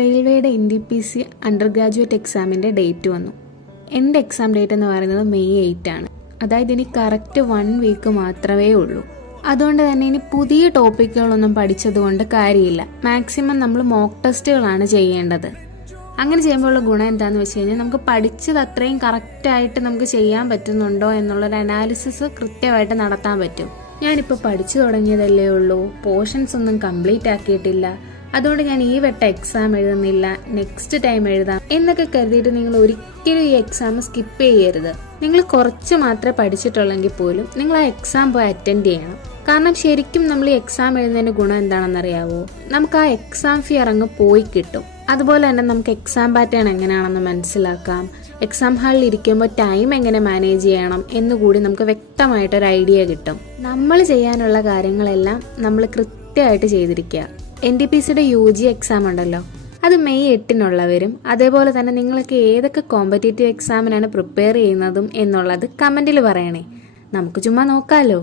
റെയിൽവേയുടെ NDPC under graduate എക്സാമിൻ്റെ date വന്നു. എൻ്റെ എക്സാം ഡേറ്റ് എന്ന് പറയുന്നത് മെയ് 8 ആണ്. അതായത് ഇനി കറക്റ്റ് 1 വീക്ക് മാത്രമേ ഉള്ളൂ. അതുകൊണ്ട് തന്നെ ഇനി പുതിയ ടോപ്പിക്കുകളൊന്നും പഠിച്ചതുകൊണ്ട് കാര്യമില്ല. മാക്സിമം നമ്മൾ മോക്ക് ടെസ്റ്റുകളാണ് ചെയ്യേണ്ടത്. അങ്ങനെ ചെയ്യുമ്പോഴുള്ള ഗുണം എന്താണെന്ന് വെച്ച് കഴിഞ്ഞാൽ നമുക്ക് പഠിച്ചത് അത്രയും കറക്റ്റായിട്ട് നമുക്ക് ചെയ്യാൻ പറ്റുന്നുണ്ടോ എന്നുള്ളൊരു അനാലിസിസ് കൃത്യമായിട്ട് നടത്താൻ പറ്റും. ഞാനിപ്പോൾ പഠിച്ചു തുടങ്ങിയതല്ലേ ഉള്ളൂ, പോർഷൻസ് ഒന്നും കംപ്ലീറ്റ് ആക്കിയിട്ടില്ല, അതുകൊണ്ട് ഞാൻ ഈ വട്ടം എക്സാം എഴുതുന്നില്ല, നെക്സ്റ്റ് ടൈം എഴുതാം എന്നൊക്കെ കരുതിയിട്ട് നിങ്ങൾ ഒരിക്കലും ഈ എക്സാം സ്കിപ്പ് ചെയ്യരുത്. നിങ്ങൾ കുറച്ച് മാത്രമേ പഠിച്ചിട്ടുള്ളെങ്കിൽ പോലും നിങ്ങൾ ആ എക്സാം പോയി അറ്റൻഡ് ചെയ്യണം. കാരണം ശരിക്കും നമ്മൾ ഈ എക്സാം എഴുതുന്നതിൻ്റെ ഗുണം എന്താണെന്നറിയാവോ? നമുക്ക് ആ എക്സാം ഫിയർ അങ്ങ് പോയി കിട്ടും. അതുപോലെ തന്നെ നമുക്ക് എക്സാം പാറ്റേൺ എങ്ങനെയാണെന്ന് മനസ്സിലാക്കാം. എക്സാം ഹാളിൽ ഇരിക്കുമ്പോൾ ടൈം എങ്ങനെ മാനേജ് ചെയ്യണം എന്നുകൂടി നമുക്ക് വ്യക്തമായിട്ടൊരു ഐഡിയ കിട്ടും. നമ്മൾ ചെയ്യാനുള്ള കാര്യങ്ങളെല്ലാം നമ്മൾ കൃത്യമായിട്ട് ചെയ്തിരിക്കുക. NDPCയുടെ UG എക്സാം ഉണ്ടല്ലോ, അത് മെയ് 8 അതേപോലെ തന്നെ നിങ്ങൾക്ക് ഏതൊക്കെ കോമ്പറ്റേറ്റീവ് എക്സാമിനാണ് പ്രിപ്പയർ ചെയ്യുന്നതും എന്നുള്ളത് കമൻറ്റിൽ പറയണേ. നമുക്ക് ചുമ്മാ നോക്കാമല്ലോ.